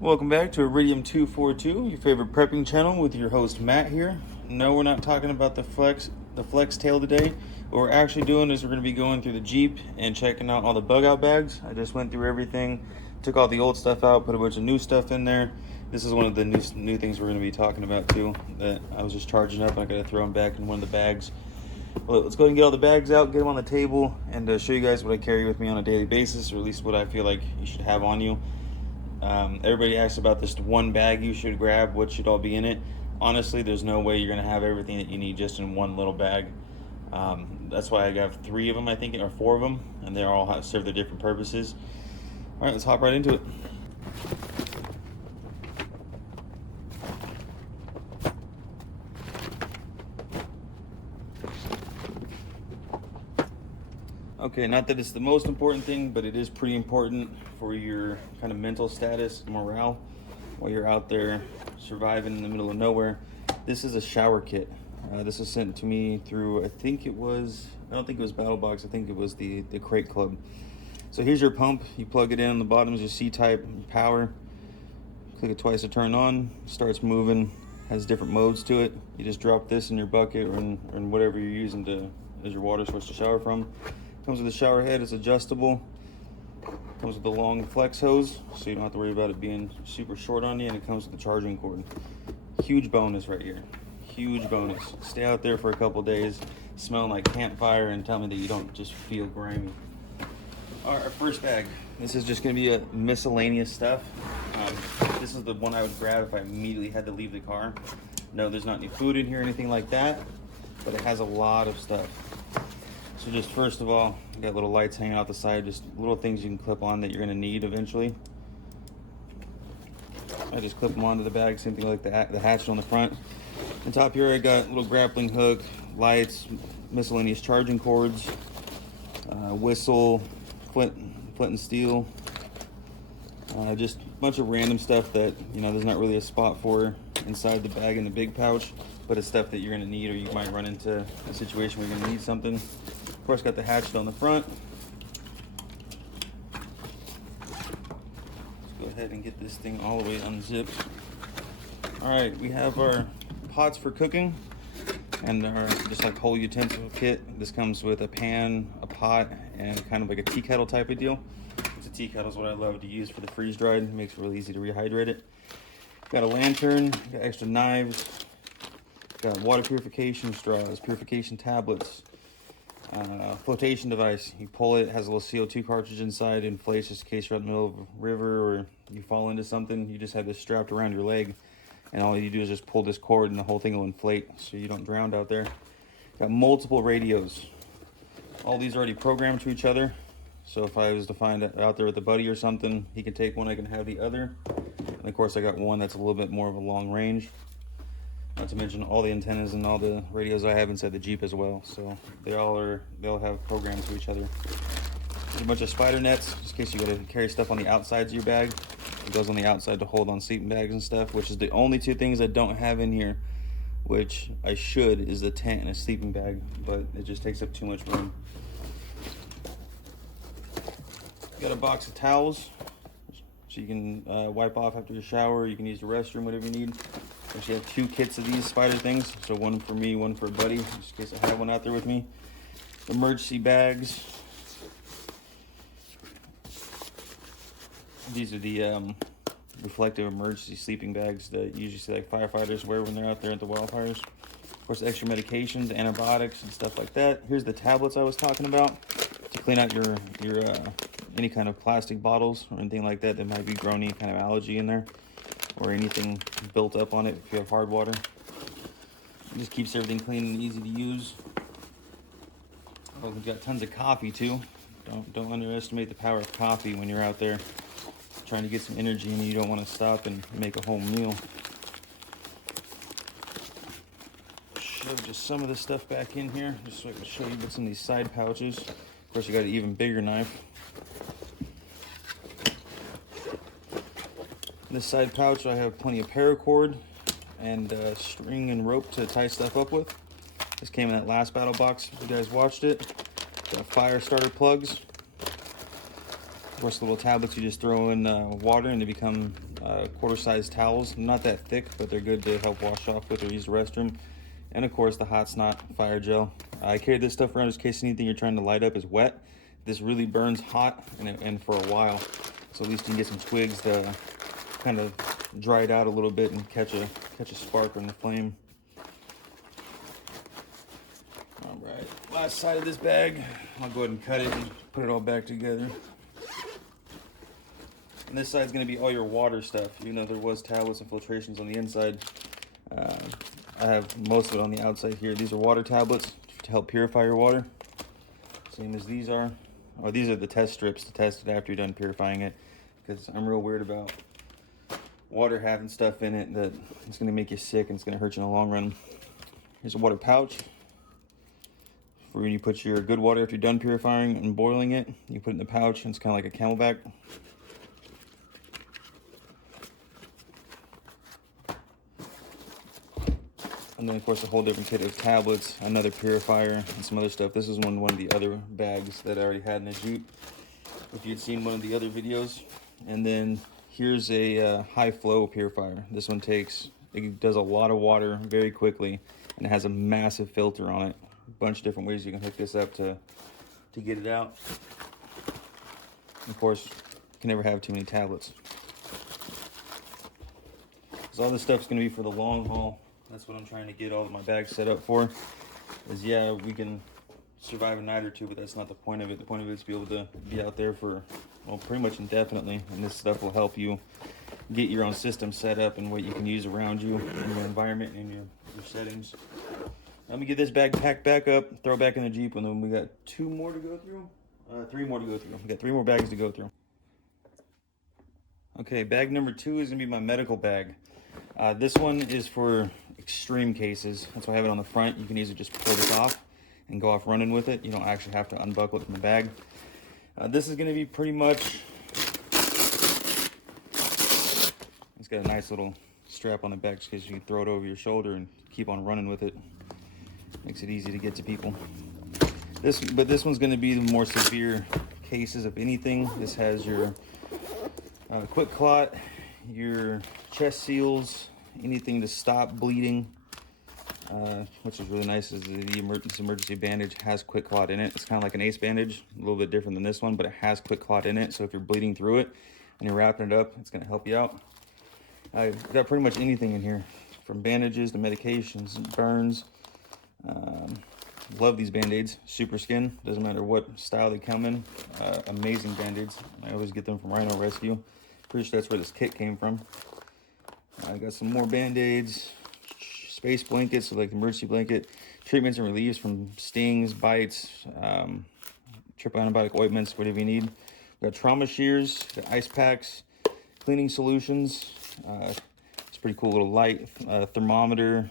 Welcome back to Iridium 242, your favorite prepping channel with your host Matt here. No, we're not talking about the flex tail today. What we're actually doing is we're going to be going through the Jeep and checking out all the bug out bags. I just went through everything, took all the old stuff out, put a bunch of new stuff in there. This is one of the new things we're going to be talking about too, that I was just charging up and I got to throw them back in one of the bags. Well, let's go ahead and get all the bags out, get them on the table, and show you guys what I carry with me on a daily basis, or at least what I feel like you should have on you. Everybody asks about this one bag you should grab, what should all be in it. Honestly, there's no way you're going to have everything that you need just in one little bag. That's why I got 3 of them, I think, or 4 of them, and they all serve their different purposes. All right, let's hop right into it. Okay, not that it's the most important thing, but it is pretty important for your kind of mental status, morale, while you're out there surviving in the middle of nowhere. This is a shower kit. This was sent to me through, I don't think it was BattleBox, I think it was the Crate Club. So here's your pump. You plug it in on the bottom is your C-type power. Click it twice to turn on, starts moving, has different modes to it. You just drop this in your bucket or in whatever you're using as your water source to shower from. Comes with a shower head, it's adjustable. Comes with a long flex hose, so you don't have to worry about it being super short on you, and it comes with a charging cord. Huge bonus right here. Huge bonus. Stay out there for a couple days, smelling like campfire, and tell me that you don't just feel grimy. All right, our first bag. This is just gonna be a miscellaneous stuff. This is the one I would grab if I immediately had to leave the car. No, there's not any food in here or anything like that, but it has a lot of stuff. So just first of all, you got little lights hanging out the side, just little things you can clip on that you're gonna need eventually. I just clip them onto the bag, same thing like the hatchet on the front. On top here I got a little grappling hook, lights, miscellaneous charging cords, whistle, flint and steel, just a bunch of random stuff that, there's not really a spot for inside the bag in the big pouch, but it's stuff that you're gonna need, or you might run into a situation where you're gonna need something. Of course, got the hatchet on the front. Let's go ahead and get this thing all the way unzipped. All right, we have our pots for cooking and our just like whole utensil kit. This comes with a pan, a pot, and kind of like a tea kettle type of deal. It's a tea kettle is what I love to use for the freeze dried. It makes it really easy to rehydrate it. Got a lantern, got extra knives, got water purification straws, purification tablets, flotation device. You pull it, has a little CO2 cartridge inside, inflates just in case you're out in the middle of a river or you fall into something. You just have this strapped around your leg, and all you do is just pull this cord and the whole thing will inflate so you don't drown out there. Got multiple radios. All these are already programmed to each other, so if I was to find it out there with a buddy or something, he can take one, I can have the other. And of course I got one that's a little bit more of a long range. Not to mention all the antennas and all the radios I have inside the Jeep as well. So they'll have programs to each other. There's a bunch of spider nets, just in case you gotta carry stuff on the outsides of your bag. It goes on the outside to hold on sleeping bags and stuff, which is the only 2 things I don't have in here, which I should, is the tent and a sleeping bag, but it just takes up too much room. Got a box of towels, so you can wipe off after your shower. You can use the restroom, whatever you need. Actually, I have 2 kits of these spider things, so one for me, one for a buddy, just in case I have one out there with me. Emergency bags. These are the reflective emergency sleeping bags that you usually see like firefighters wear when they're out there at the wildfires. Of course, extra medications, antibiotics, and stuff like that. Here's the tablets I was talking about to clean out your any kind of plastic bottles or anything like that might be growing any kind of allergy in there, or anything built up on it if you have hard water. It just keeps everything clean and easy to use. Oh, we've got tons of coffee too. Don't underestimate the power of coffee when you're out there trying to get some energy and you don't want to stop and make a whole meal. Shove just some of this stuff back in here, just so I can show you what's in these side pouches. Of course, you got an even bigger knife. In this side pouch, I have plenty of paracord and string and rope to tie stuff up with. This came in that last battle box if you guys watched it. Got fire starter plugs. course, little tablets you just throw in water and they become quarter-sized towels. Not that thick, but they're good to help wash off with or use the restroom. And of course, the hot snot fire gel. I carry this stuff around just in case anything you're trying to light up is wet. This really burns hot and for a while, so at least you can get some twigs to kind of dry it out a little bit and catch a spark on the flame. All right, last side of this bag. I'll go ahead and cut it and put it all back together. And this side's going to be all your water stuff, even though there was tablets and filtrations on the inside. I have most of it on the outside here. These are water tablets to help purify your water, same as these are. Or these are the test strips to test it after you're done purifying it, because I'm real weird about water having stuff in it that it's going to make you sick and it's going to hurt you in the long run. Here's a water pouch for when you put your good water after you're done purifying and boiling it. You put it in the pouch and it's kind of like a Camelback. And then of course a whole different kit of tablets, another purifier, and some other stuff. This is one of the other bags that I already had in the Jeep, if you'd seen one of the other videos. And then here's a high flow purifier. This one it does a lot of water very quickly, and it has a massive filter on it. A bunch of different ways you can hook this up to get it out. Of course, you can never have too many tablets. So all this stuff's gonna be for the long haul. That's what I'm trying to get all of my bags set up for. Is yeah, we can survive a night or two, but that's not the point of it. The point of it is to be able to be out there for, well, pretty much indefinitely. And this stuff will help you get your own system set up and what you can use around you in your environment and your settings. Let me get this bag packed back up, throw it back in the Jeep, and then we got 2 more to go through. 3 more to go through. We got 3 more bags to go through. Okay, bag number 2 is gonna be my medical bag. This one is for extreme cases. That's why I have it on the front. You can easily just pull this off and go off running with it. You don't actually have to unbuckle it from the bag. This is going to be pretty much, it's got a nice little strap on the back just because you can throw it over your shoulder and keep on running with it. Makes it easy to get to people. But this one's going to be the more severe cases of anything. This has your quick clot, your chest seals, anything to stop bleeding, which is really nice. Is the emergency bandage has quick clot in it. It's kind of like an ACE bandage, a little bit different than this one, but it has quick clot in it. So if you're bleeding through it and you're wrapping it up, it's going to help you out. I've got pretty much anything in here, from bandages to medications, burns. Love these band-aids. Super Skin, doesn't matter what style they come in. Amazing band-aids. I always get them from Rhino Rescue. Pretty sure that's where this kit came from. I got some more band-aids, space blankets, so like the emergency blanket, treatments and reliefs from stings, bites, triple antibiotic ointments, whatever you need. We got trauma shears, got ice packs, cleaning solutions. It's pretty cool little light thermometer.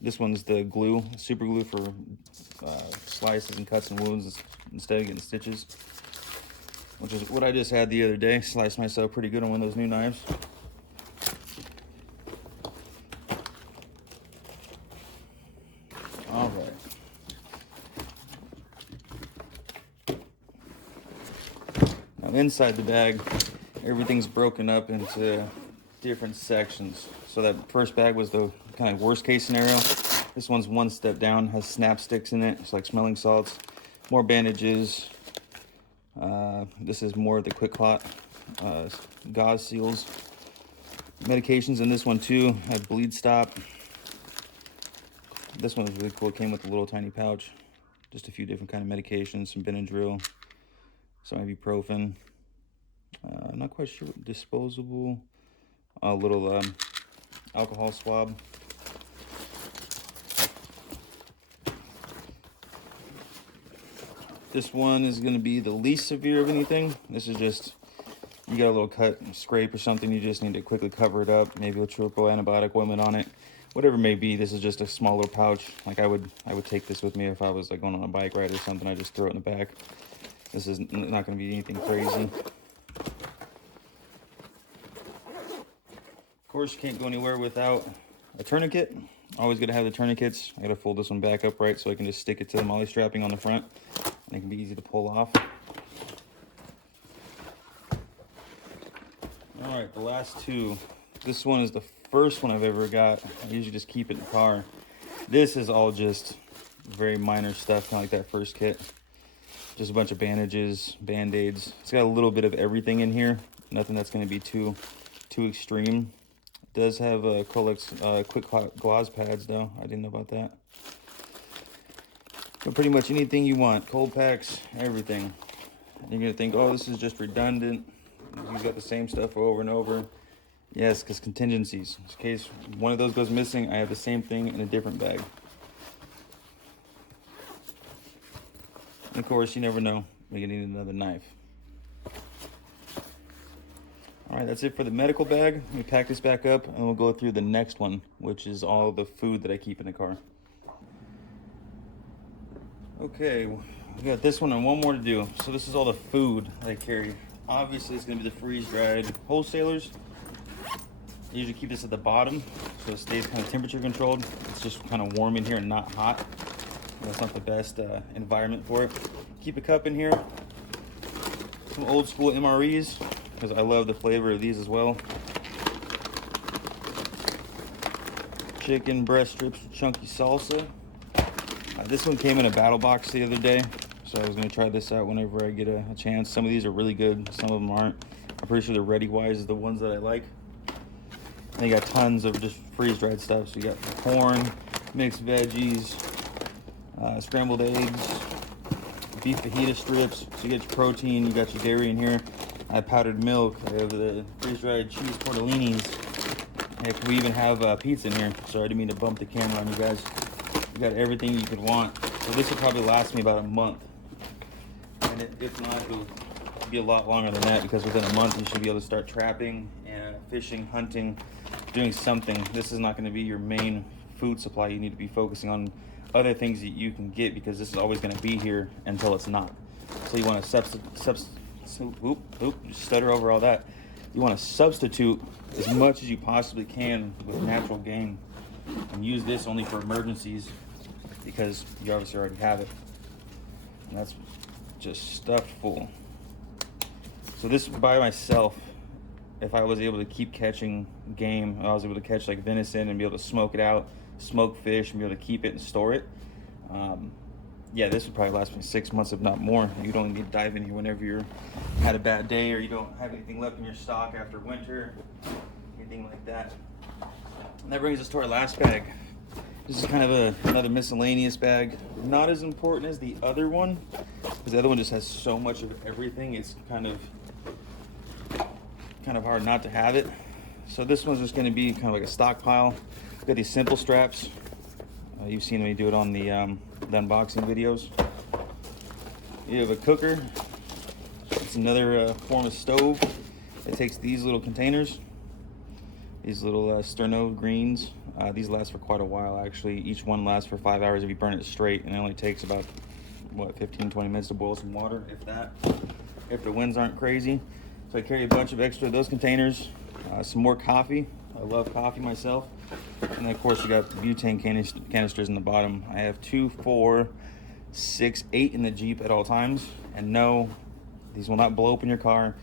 This one's the glue, super glue for slices and cuts and wounds instead of getting stitches, which is what I just had the other day. Sliced myself pretty good on one of those new knives. All right. Now inside the bag, everything's broken up into different sections. So that first bag was the kind of worst case scenario. This one's one step down, has snap sticks in it. It's like smelling salts, more bandages. This is more of the quick clot, gauze seals, medications in this one too. Have bleed stop. This one was really cool. It came with a little tiny pouch, just a few different kind of medications, some Benadryl, some ibuprofen. I'm not quite sure what disposable. A little alcohol swab. This one is going to be the least severe of anything. This is just, you got a little cut, scrape or something, you just need to quickly cover it up, maybe a triple antibiotic ointment on it, whatever it may be. This is just a small little pouch. Like I would take this with me if I was like going on a bike ride or something. I just throw it in the back. This is not going to be anything crazy. Of course, you can't go anywhere without a tourniquet. Always got to have the tourniquets. I got to fold this one back up right so I can just stick it to the molly strapping on the front. And it can be easy to pull off. All right, the last two. This one is the first one I've ever got. I usually just keep it in the car. This is all just very minor stuff, kind of like that first kit. Just a bunch of bandages, band-aids. It's got a little bit of everything in here. Nothing that's going to be too extreme. It does have a quick gauze pads though. I didn't know about that. But pretty much anything you want, cold packs, everything. You're gonna think, oh, this is just redundant. You've got the same stuff over and over. Yes, because contingencies. In case one of those goes missing, I have the same thing in a different bag. And of course, you never know. We're gonna need another knife. All right, that's it for the medical bag. Let me pack this back up and we'll go through the next one, which is all the food that I keep in the car. Okay, we got this one and one more to do. So this is all the food that I carry. Obviously, it's gonna be the freeze-dried wholesalers. I usually keep this at the bottom so it stays kind of temperature controlled. It's just kind of warm in here and not hot. That's not the best environment for it. Keep a cup in here. Some old school MREs, because I love the flavor of these as well. Chicken breast strips with chunky salsa. This one came in a battle box the other day, so I was going to try this out whenever I get a chance. Some of these are really good, some of them aren't. I'm pretty sure the Ready Wise is the ones that I like. And they got tons of just freeze-dried stuff. So you got corn, mixed veggies, scrambled eggs, beef fajita strips. So you get your protein, you got your dairy in here. I have powdered milk. I have the freeze-dried cheese tortellinis. Heck, we even have pizza in here. Sorry, I didn't mean to bump the camera on you guys. You got everything you could want. So this will probably last me about a month. And if not, it'll be a lot longer than that, because within a month you should be able to start trapping and fishing, hunting, doing something. This is not going to be your main food supply. You need to be focusing on other things that you can get, because this is always going to be here until it's not. So you want to stutter over all that. You want to substitute as much as you possibly can with natural game, and use this only for emergencies, because you obviously already have it. And that's just stuffed full. So this by myself, if I was able to keep catching game, I was able to catch like venison and be able to smoke it out, smoke fish, and be able to keep it and store it. Yeah, this would probably last me 6 months, if not more. You don't need to dive in here whenever you're had a bad day, or you don't have anything left in your stock after winter, anything like that. And that brings us to our last bag. This is kind of another miscellaneous bag. Not as important as the other one, because the other one just has so much of everything. It's kind of hard not to have it. So this one's just going to be kind of like a stockpile. We've got these simple straps. You've seen me do it on the unboxing videos. You have a cooker. It's another form of stove. It takes these little containers, these little sterno greens. These last for quite a while, actually. Each one lasts for 5 hours if you burn it straight, and it only takes about, what, 15-20 minutes to boil some water, if that, if the winds aren't crazy. So I carry a bunch of extra of those containers. Some more coffee. I love coffee myself. And then of course you got butane canisters in the bottom. I have 2, 4, 6, 8 in the Jeep at all times. And no, these will not blow up in your car.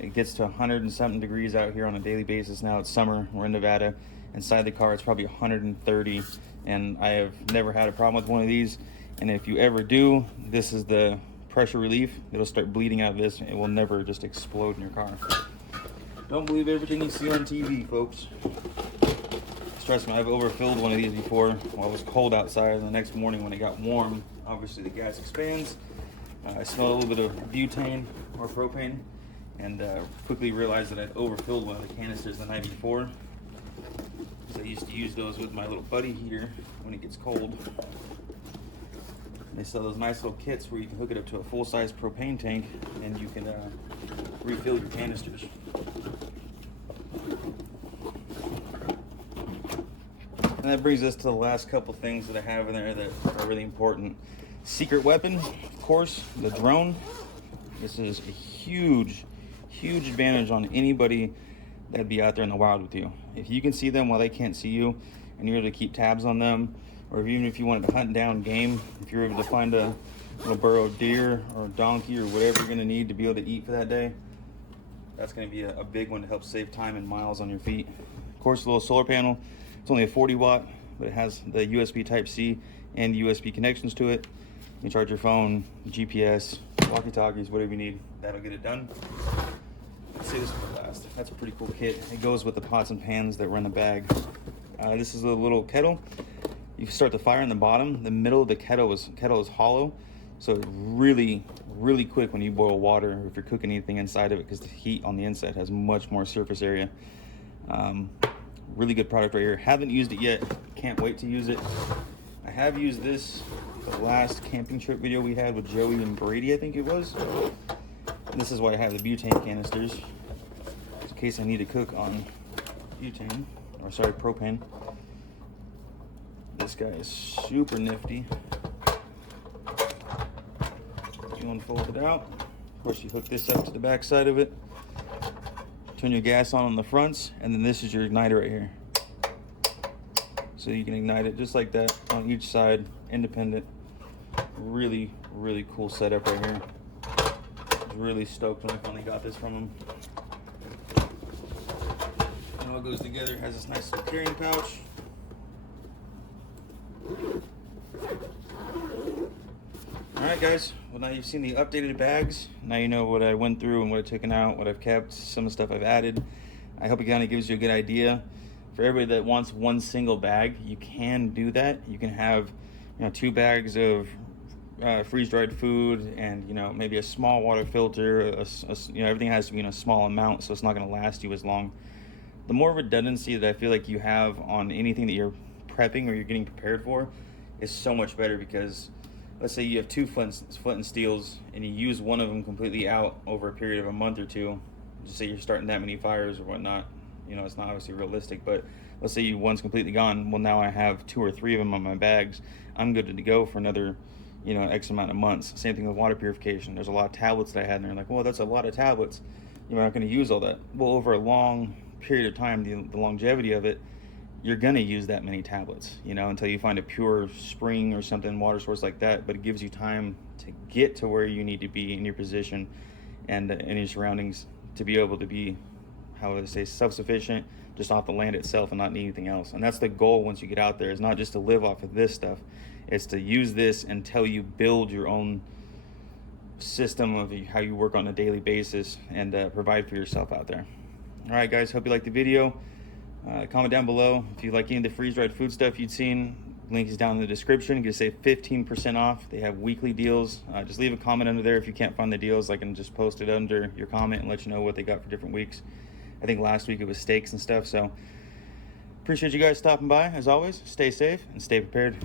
It gets to 100 and something degrees out here on a daily basis now. It's summer, we're in Nevada. Inside the car it's probably 130, and I have never had a problem with one of these. And if you ever do, this is the pressure relief. It'll start bleeding out of this. It will never just explode in your car. Don't believe everything you see on TV, folks. Trust me, I've overfilled one of these before while it was cold outside, and the next morning when it got warm, obviously the gas expands. I smelled a little bit of butane or propane, and quickly realized that I'd overfilled one of the canisters the night before. So I used to use those with my little buddy heater when it gets cold. They sell those nice little kits where you can hook it up to a full-size propane tank, and you can refill your canisters. And that brings us to the last couple things that I have in there that are really important. Secret weapon, of course, the drone. This is a huge advantage on anybody that'd be out there in the wild with you. If you can see them while they can't see you, and you're able to keep tabs on them, or even if you wanted to hunt down game, if you're able to find a little burrowed deer or a donkey or whatever you're gonna need to be able to eat for that day, That's going to be a big one to help save time and miles on your feet. Of course, the little solar panel, it's only a 40 watt, but it has the USB Type-C and USB connections to it. You can charge your phone, GPS, walkie-talkies, whatever you need. That'll get it done. Let's see this one last. That's a pretty cool kit. It goes with the pots and pans that run the bag. This is a little kettle. You start the fire in the bottom. The middle of the kettle is hollow, so it's really quick when you boil water or if you're cooking anything inside of it, because the heat on the inside has much more surface area. Really good product right here. Haven't used it yet. Can't wait to use it. I have used this the last camping trip video we had with Joey and Brady, I think it was. And this is why I have the butane canisters, in case I need to cook on butane, or sorry, propane. This guy is super nifty. You unfold it out. Of course, you hook this up to the back side of it. Turn your gas on the fronts, and then this is your igniter right here. So you can ignite it just like that on each side, independent. Really cool setup right here. I was really stoked when I finally got this from him. It all goes together. It has this nice little carrying pouch. Alright guys, well now you've seen the updated bags. Now you know what I went through and what I've taken out, what I've kept, some of the stuff I've added. I hope it kind of gives you a good idea. For everybody that wants one single bag, you can do that. You can have 2 bags of freeze-dried food, and maybe a small water filter. Everything has to be in a small amount, so it's not going to last you as long. The more redundancy that I feel like you have on anything that you're prepping or you're getting prepared for is so much better, because let's say you have 2 flint and steels and you use one of them completely out over a period of a month or two. Just say you're starting that many fires or whatnot. It's not obviously realistic, but let's say one's completely gone. Well, now I have 2 or 3 of them on my bags. I'm good to go for another X amount of months. Same thing with water purification. There's a lot of tablets that I had, and they're like, well, that's a lot of tablets. You're not going to use all that. Well, over a long period of time, the longevity of it, you're going to use that many tablets, until you find a pure spring or something, water source like that. But it gives you time to get to where you need to be in your position and in your surroundings to be able to be, how would I say, self-sufficient just off the land itself and not need anything else. And that's the goal once you get out there, is not just to live off of this stuff. It's to use this until you build your own system of how you work on a daily basis and provide for yourself out there. All right, guys, hope you liked the video. Comment down below if you like any of the freeze-dried food stuff you'd seen. Link is down in the description. You can save 15% off. They have weekly deals. Just leave a comment under there if you can't find the deals. I can just post it under your comment and let you know what they got for different weeks. I think last week it was steaks and stuff. So appreciate you guys stopping by. As always, stay safe and stay prepared.